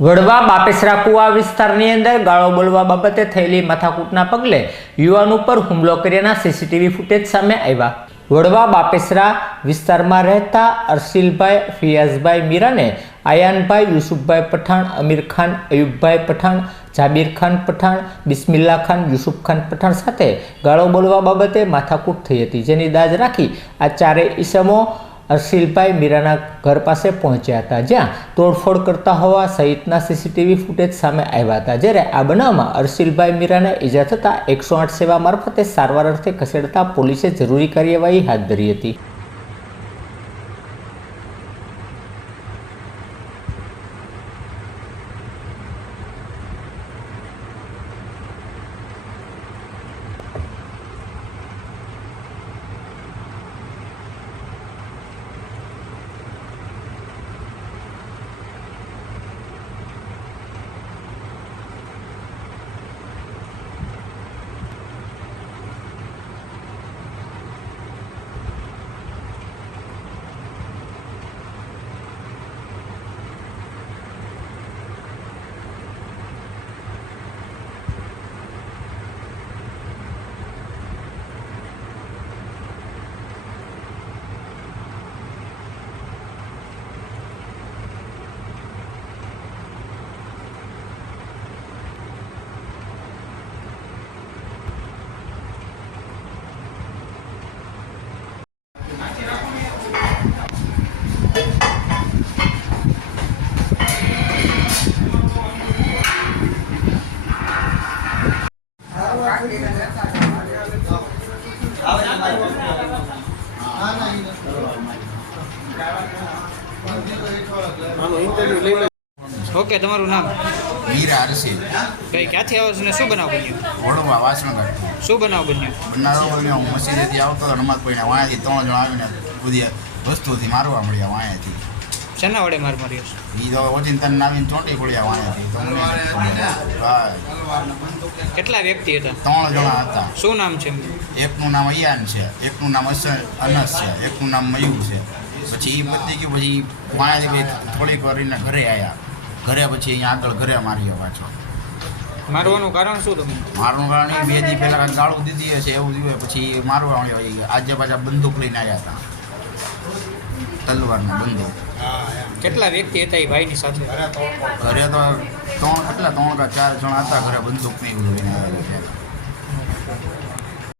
વડવા બાપેસરા કુવા વિસ્તારની અંદર ગાળો બોલવા બાબતે થયેલી માથાકૂટના પગલે યુવાન ઉપર હુમલો કર્યાના સીસીટીવી ફૂટેજ સામે આવ્યા. વડવા બાપેસરા વિસ્તારમાં રહેતા અર્શિલભાઈ ફિયાઝભાઈ મીરાને આયાનભાઈ, યુસુફભાઈ પઠાણ, અમીર ખાન, અયુબભાઈ પઠાણ, જાબીર ખાન પઠાણ, બિસ્મિલ્લા ખાન, યુસુફ ખાન પઠાણ સાથે ગાળો બોલવા બાબતે માથાકૂટ થઈ હતી. જેની દાજ રાખી આ ચારેય ઈસમો અર્શિલભાઈ મીરાના ઘર પાસે પહોંચ્યા હતા. જ્યાં તોડફોડ કરતા હોવા સહિતના સીસીટીવી ફૂટેજ સામે આવ્યા હતા. જ્યારે આ બનાવમાં અર્શિલભાઈ મીરાને ઈજા થતાં એકસો આઠ સેવા મારફતે સારવાર અર્થે ખસેડતા પોલીસે જરૂરી કાર્યવાહી હાથ ધરી હતી. ઓકે તમારું નામ? મીરા અરસી. કઈ ક્યાંથી આવો છો ને શું બનાવ બન્યું? વડોદરા વાસણગર શું બનાવ બન્યું? બનાવો બન્યો હું મસ્જિદેથી આવતો હતો નમાઝ પડીને વાયાથી ત્રણ જણ આવીને બધી વસ્તુથી મારવા મળ્યા વાયાથી. શેના વડે માર માર્યો છે એ તો ઓચિંતન તન આવીને ગોળિયા વાણી તો મને કેટલા વ્યક્તિ હતા? ત્રણ જણા હતા. શું નામ છે એકનું નામ અયાન છે એકનું નામ અનસ છે એકનું નામ મયુર છે. પછી એ પતી ગયું પછી પછી થોડીક વાર એના ઘરે આવ્યા ઘરે પછી અહીંયા આગળ ઘરે માર્યો પાછો મારવાનું કારણ શું તમે? મારવાનું કારણ એ બે દી પહેલાં ગાળું દીધી હશે એવું જોઈએ પછી મારવા આવ્યો આજે પાછા બંદૂક લઈને આવ્યા હતા. તલવારના બંદૂક. કેટલા વ્યક્તિ હતા એ ભાઈની સાથે? ઘરે તો ત્રણ, કેટલા, ત્રણ ચાર જણ હતા ઘરે બંદૂક નહીં